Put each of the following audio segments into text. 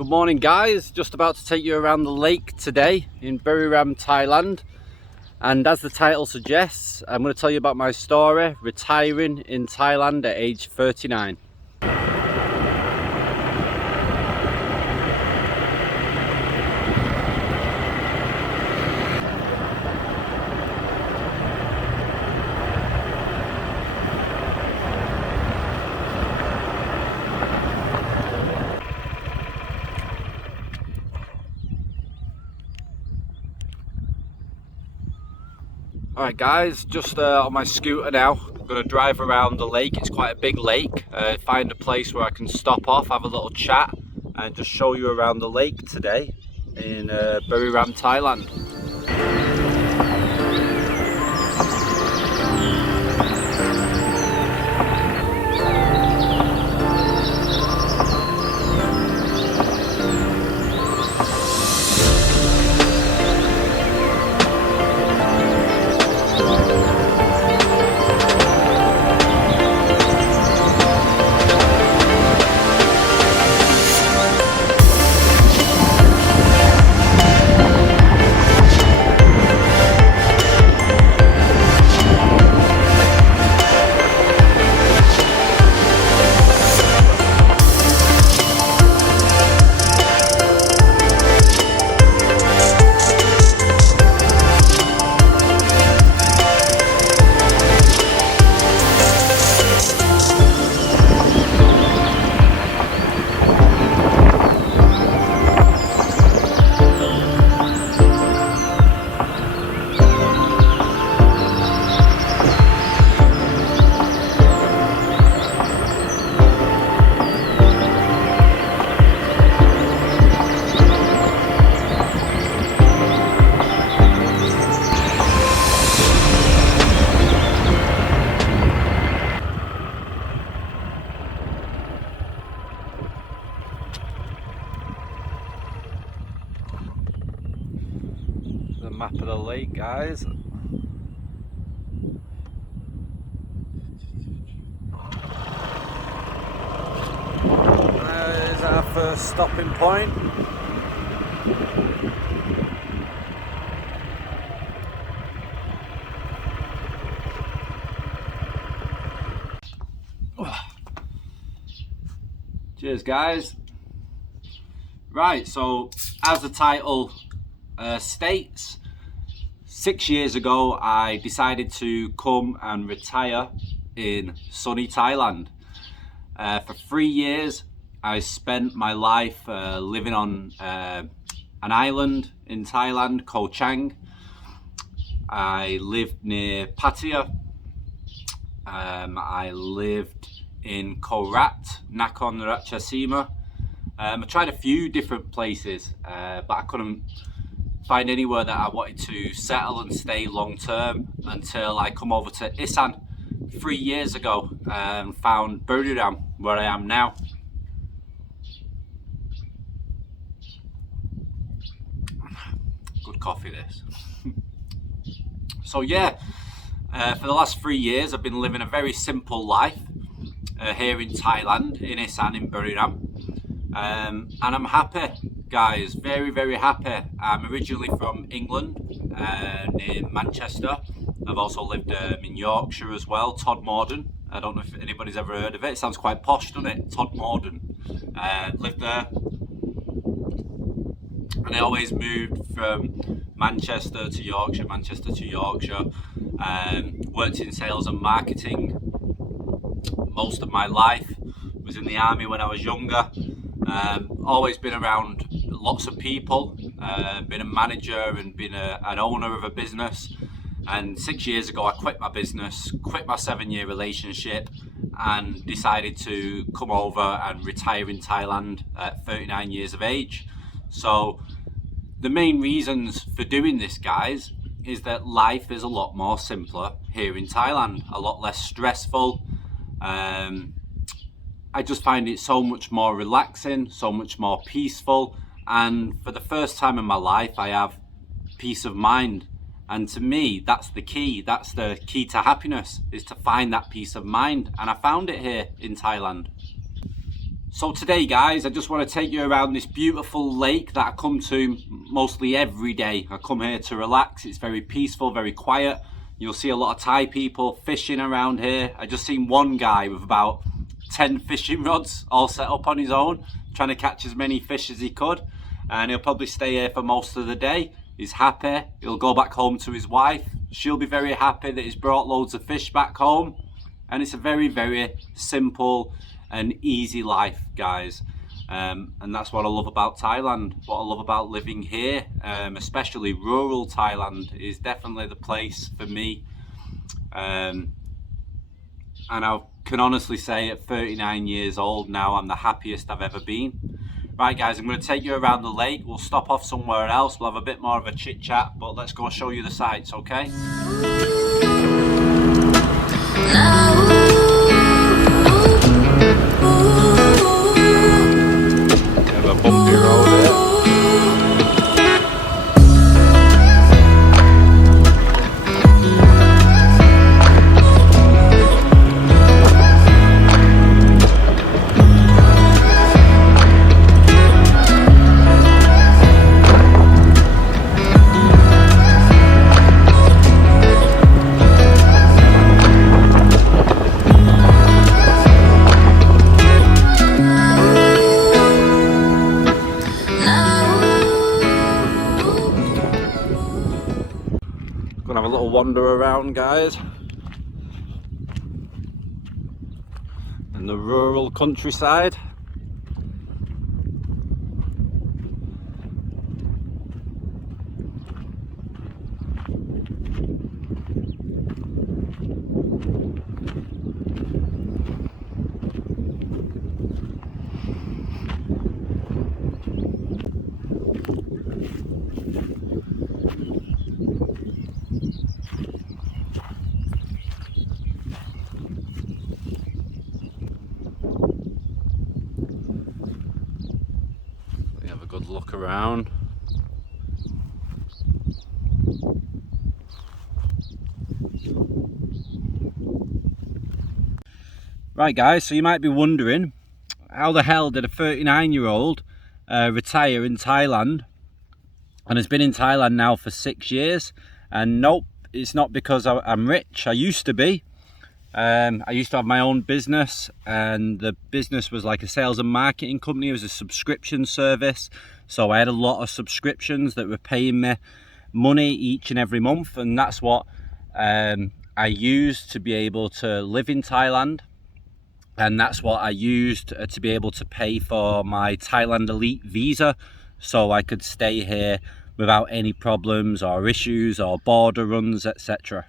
Good morning guys, just about to take you around the lake today in Buriram, Thailand. And as the title suggests, I'm going to tell you about my story, retiring in Thailand at age 39. Alright guys, just on my scooter now. I'm going to drive around the lake. It's quite a big lake. Find a place where I can stop off, have a little chat and just show you around the lake today in Buriram, Thailand. The map of the lake, guys. There's our first stopping point. Cheers guys. Right, so as the title states, 6 years ago I decided to come and retire in sunny Thailand. For 3 years I spent my life living on an island in thailand called Chang. I lived near Pattaya. I lived in Korat, Nakhon Ratchasima. I tried a few different places, but I couldn't find anywhere that I wanted to settle and stay long term until I come over to Isan 3 years ago and found Buriram, where I am now. Good coffee this. So yeah, for the last 3 years I've been living a very simple life here in Thailand, in Isan, in Buriram. And I'm happy, guys, very happy. I'm originally from England, near Manchester. I've also lived in Yorkshire as well, Todmorden. I don't know if anybody's ever heard of it. It sounds quite posh, doesn't it? Todmorden. Lived there. And I always moved from Manchester to Yorkshire, Manchester to Yorkshire. Worked in sales and marketing most of my life. Was in the army when I was younger. Always been around lots of people, been a manager and been an owner of a business. And 6 years ago I quit my business, quit my 7-year relationship and decided to come over and retire in Thailand at 39 years of age. So the main reasons for doing this, guys, is that life is a lot more simpler here in Thailand, a lot less stressful. I just find it so much more relaxing, so much more peaceful, and for the first time in my life I have peace of mind. And to me, that's the key to happiness, is to find that peace of mind, and I found it here in Thailand. So today, guys, I just want to take you around this beautiful lake that I come to mostly every day. I come here to relax. It's very peaceful, very quiet. You'll see a lot of Thai people fishing around here. I just seen one guy with about 10 fishing rods all set up on his own, trying to catch as many fish as he could. And he'll probably stay here for most of the day. He's happy. He'll go back home to his wife. She'll be very happy that he's brought loads of fish back home. And it's a very, very simple and easy life, guys. And that's what I love about Thailand. What I love about living here, especially rural Thailand, is definitely the place for me. And I can honestly say at 39 years old now, I'm the happiest I've ever been. Right, guys, I'm going to take you around the lake. We'll stop off somewhere else. We'll have a bit more of a chit chat, but let's go show you the sights, okay? Have a bumpy road here. Gonna have a little wander around, guys, in the rural countryside. Have a good look around. Right, guys, so you might be wondering, how the hell did a 39-year-old retire in Thailand and has been in Thailand now for 6 years? And nope, it's not because I'm rich. I used to be. I used to have my own business, and the business was like a sales and marketing company. It was a subscription service, so I had a lot of subscriptions that were paying me money each and every month, and that's what I used to be able to live in Thailand, and that's what I used to be able to pay for my Thailand Elite visa, so I could stay here without any problems or issues or border runs, etc.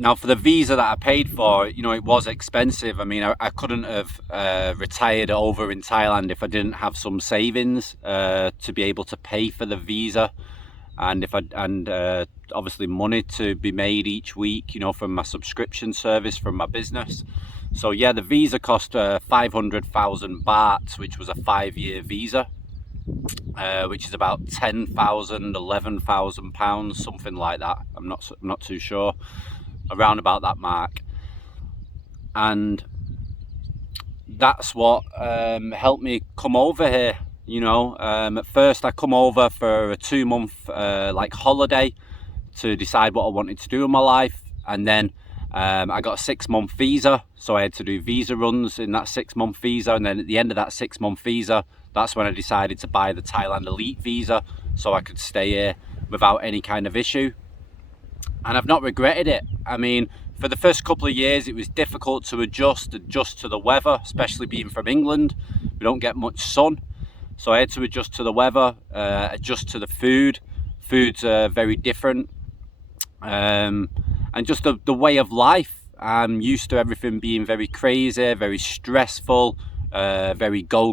Now, for the visa that I paid for, you know, it was expensive. I mean, I couldn't have retired over in Thailand if I didn't have some savings to be able to pay for the visa, and obviously money to be made each week, you know, from my subscription service, from my business. So yeah, the visa cost 500,000 baht, which was a 5-year visa, which is about 10,000, 11,000 pounds, something like that. I'm not too sure. Around about that mark. And that's what helped me come over here, you know. At first I come over for a 2-month like holiday to decide what I wanted to do in my life, and then I got a 6-month visa, so I had to do visa runs in that 6-month visa, and then at the end of that 6-month visa, that's when I decided to buy the Thailand Elite visa so I could stay here without any kind of issue. And I've not regretted it. I mean, for the first couple of years it was difficult to adjust to the weather, especially being from England. We don't get much sun, so I had to adjust to the weather, adjust to the food. Food's very different, and just the way of life. I'm used to everything being very crazy, very stressful, very go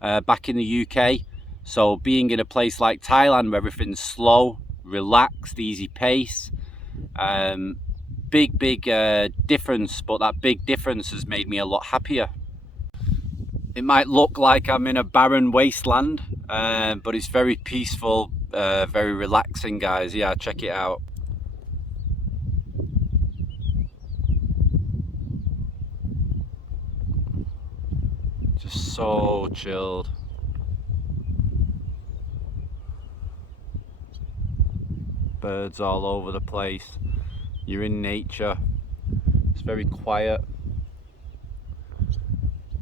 back in the UK. So being in a place like Thailand where everything's slow, relaxed, easy pace, big difference, but that big difference has made me a lot happier. It might look like I'm in a barren wasteland, but it's very peaceful, very relaxing, guys. Yeah, check it out. Just so chilled. Birds all over the place. You're in nature. It's very quiet.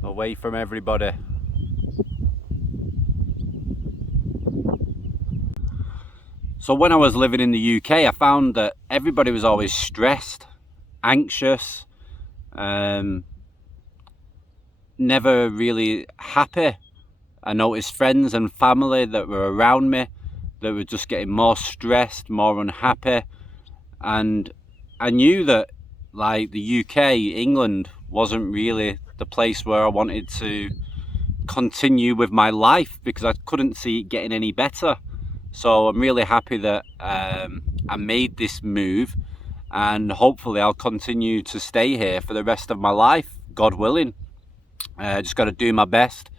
Away from everybody. So when I was living in the UK, I found that everybody was always stressed, anxious, never really happy. I noticed friends and family that were around me that were just getting more stressed, more unhappy, and I knew that like the UK, England, wasn't really the place where I wanted to continue with my life, because I couldn't see it getting any better. So I'm really happy that I made this move, and hopefully I'll continue to stay here for the rest of my life, God willing. I just got to do my best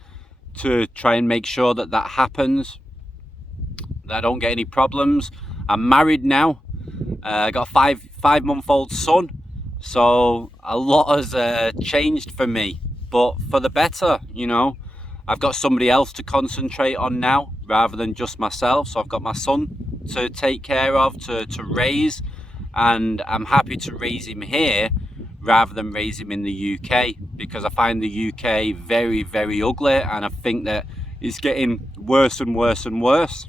to try and make sure that that happens, that I don't get any problems. I'm married now. I got a five-month-old son, so a lot has changed for me, but for the better, you know. I've got somebody else to concentrate on now rather than just myself. So I've got my son to take care of, to raise, and I'm happy to raise him here rather than raise him in the UK, because I find the UK very, very ugly, and I think that it's getting worse and worse and worse.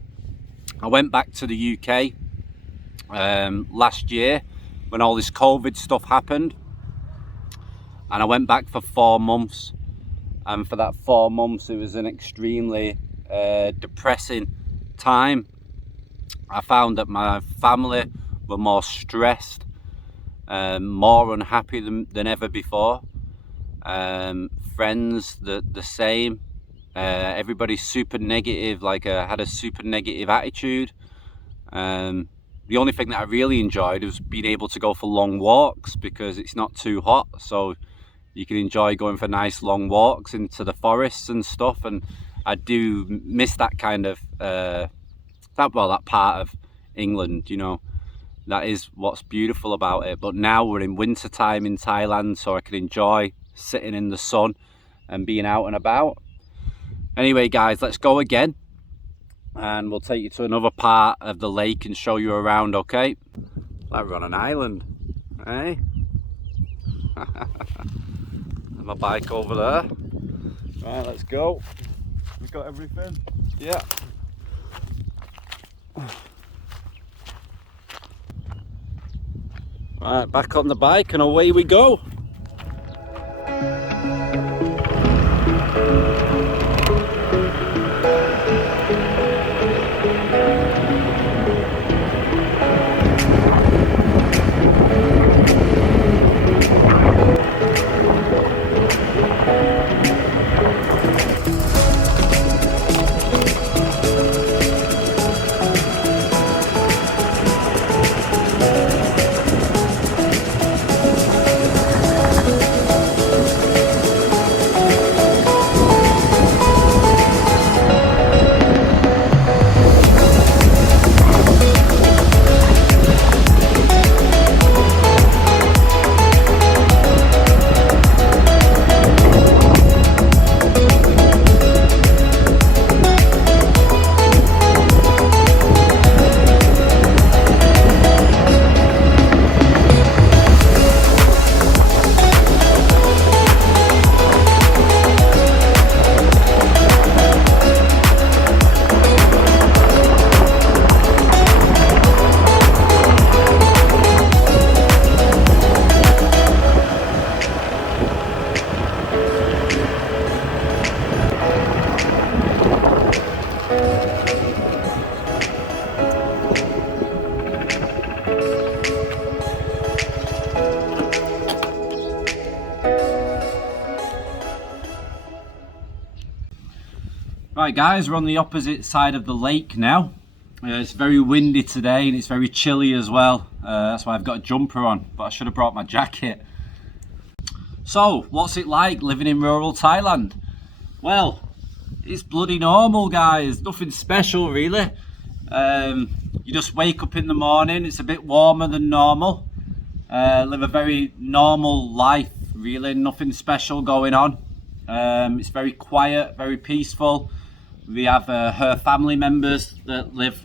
I went back to the UK last year when all this COVID stuff happened, and I went back for 4 months. And for that 4 months, it was an extremely depressing time. I found that my family were more stressed, more unhappy than ever before. Friends, the same. Everybody's super negative, like had a super negative attitude. The only thing that I really enjoyed was being able to go for long walks, because it's not too hot. So you can enjoy going for nice long walks into the forests and stuff, and I do miss that kind of that part of England, you know. That is what's beautiful about it. But now we're in winter time in Thailand, so I can enjoy sitting in the sun and being out and about. Anyway guys, let's go again, and we'll take you to another part of the lake and show you around, okay? Like we're on an island, eh? My bike over there. Right, let's go. We've got everything. Yeah. Right, back on the bike and away we go. Right guys, we're on the opposite side of the lake now. It's very windy today and it's very chilly as well. That's why I've got a jumper on, but I should have brought my jacket. So, what's it like living in rural Thailand? Well, it's bloody normal guys, nothing special really. You just wake up in the morning, it's a bit warmer than normal. Live a very normal life really, nothing special going on. It's very quiet, very peaceful. We have her family members that live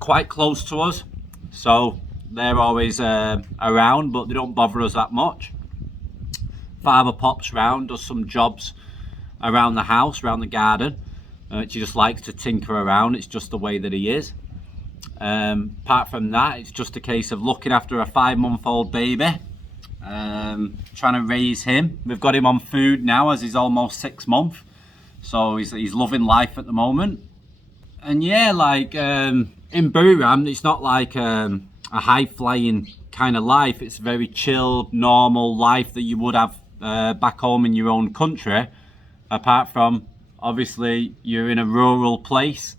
quite close to us, so they're always around, but they don't bother us that much. Father pops round, does some jobs around the house, around the garden, which he just likes to tinker around. It's just the way that he is. Apart from that, it's just a case of looking after a 5-month-old baby, trying to raise him. We've got him on food now as he's almost 6 months, so he's loving life at the moment. And yeah, like in Buriram, it's not like a high-flying kind of life. It's a very chilled, normal life that you would have back home in your own country, apart from obviously you're in a rural place,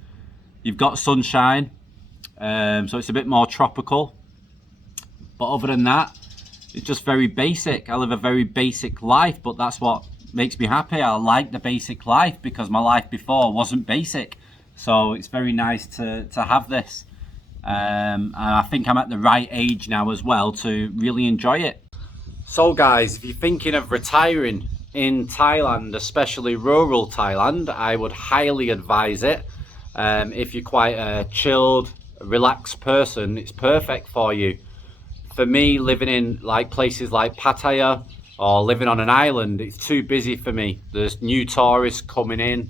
you've got sunshine, so it's a bit more tropical. But other than that, it's just very basic. I live a very basic life, but that's what makes me happy. I like the basic life because my life before wasn't basic, so it's very nice to have this. And I think I'm at the right age now as well to really enjoy it. So guys, if you're thinking of retiring in Thailand, especially rural Thailand, I would highly advise it. If you're quite a chilled, relaxed person, it's perfect for you. For me, living in like places like Pattaya or living on an island, it's too busy for me. There's new tourists coming in,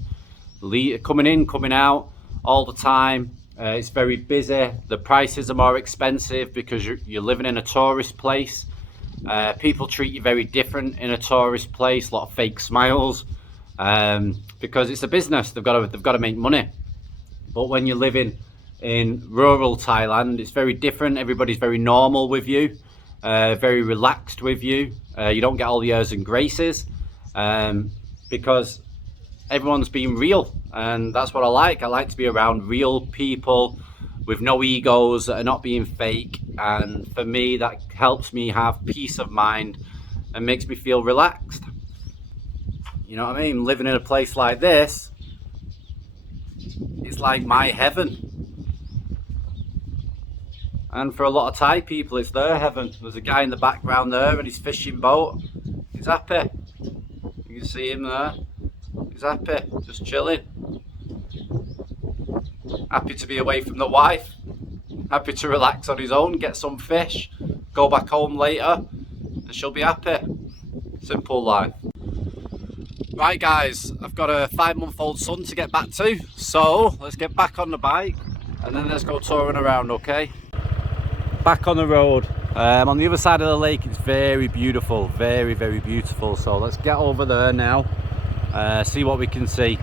coming out all the time. It's very busy. The prices are more expensive because you're living in a tourist place. People treat you very different in a tourist place. A lot of fake smiles, because it's a business. They've got to make money. But when you're living in rural Thailand, it's very different. Everybody's very normal with you, very relaxed with you. You don't get all the airs and graces, because everyone's being real, and that's what I like. I like to be around real people with no egos that are not being fake, and for me that helps me have peace of mind and makes me feel relaxed. You know what I mean? Living in a place like this, it's like my heaven. And for a lot of Thai people, it's their heaven. There's a guy in the background there and his fishing boat. He's happy. You can see him there. He's happy, just chilling. Happy to be away from the wife. Happy to relax on his own, get some fish, go back home later, and she'll be happy. Simple life. Right guys, I've got a 5-month-old son to get back to, so let's get back on the bike and then let's go touring around, okay? Back on the road. On the other side of the lake, it's very beautiful, very, very beautiful. So let's get over there now, see what we can see.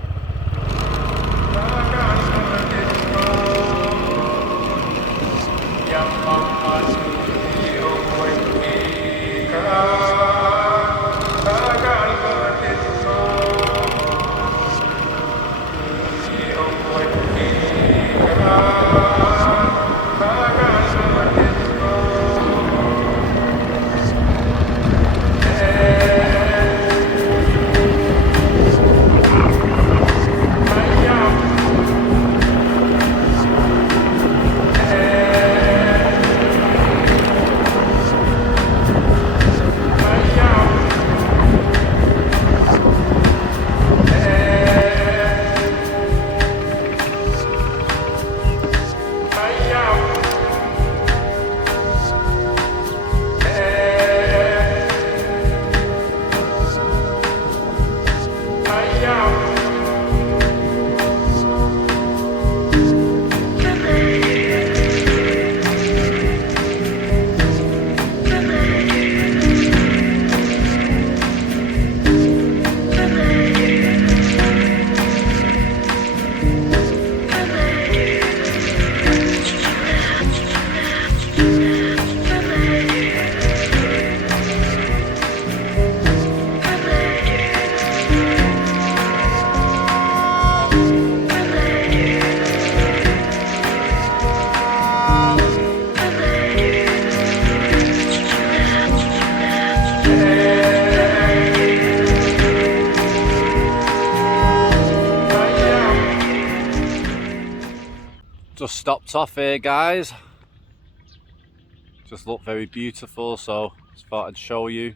Just stopped off here guys, just looked very beautiful, so just thought I'd show you.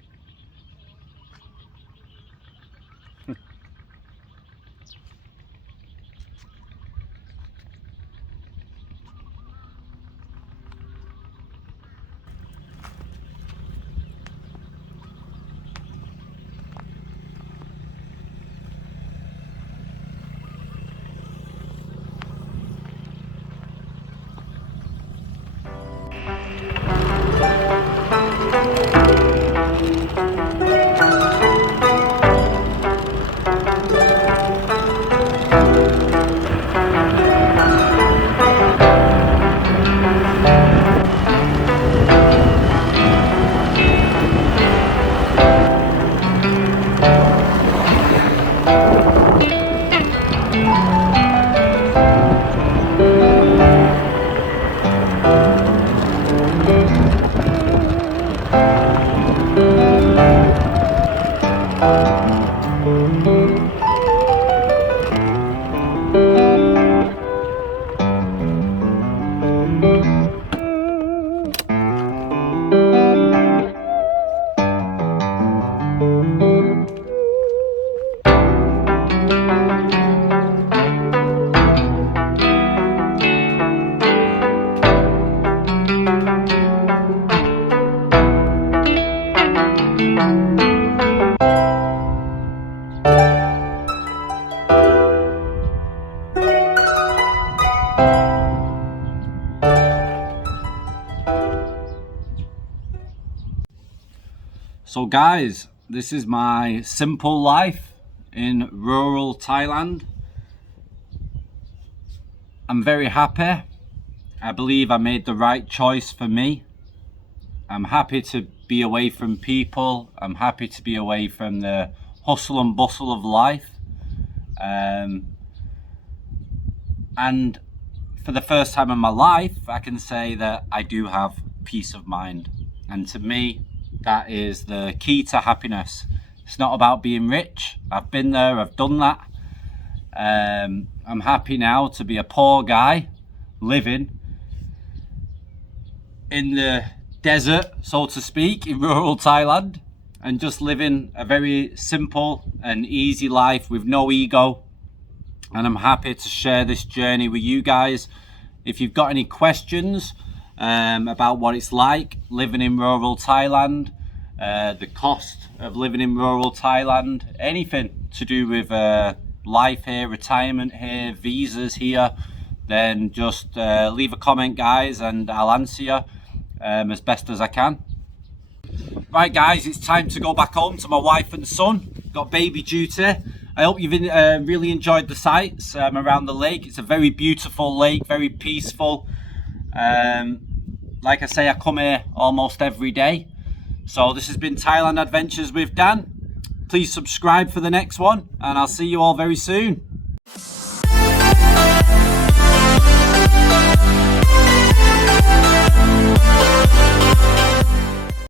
So guys, this is my simple life in rural Thailand. I'm very happy. I believe I made the right choice for me. I'm happy to be away from people. I'm happy to be away from the hustle and bustle of life. And for the first time in my life, I can say that I do have peace of mind. And to me, that is the key to happiness. It's not about being rich. I've been there, I've done that. I'm happy now to be a poor guy living in the desert, so to speak, in rural Thailand, and just living a very simple and easy life with no ego. And I'm happy to share this journey with you guys. If you've got any questions about what it's like living in rural Thailand, the cost of living in rural Thailand, anything to do with life here, retirement here, visas here, then just leave a comment, guys, and I'll answer you as best as I can. Right guys, it's time to go back home to my wife and son. Got baby duty. I hope you've really enjoyed the sights around the lake. It's a very beautiful lake, very peaceful. Like I say, I come here almost every day. So this has been Thailand Adventures with Dan. Please subscribe for the next one, and I'll see you all very soon.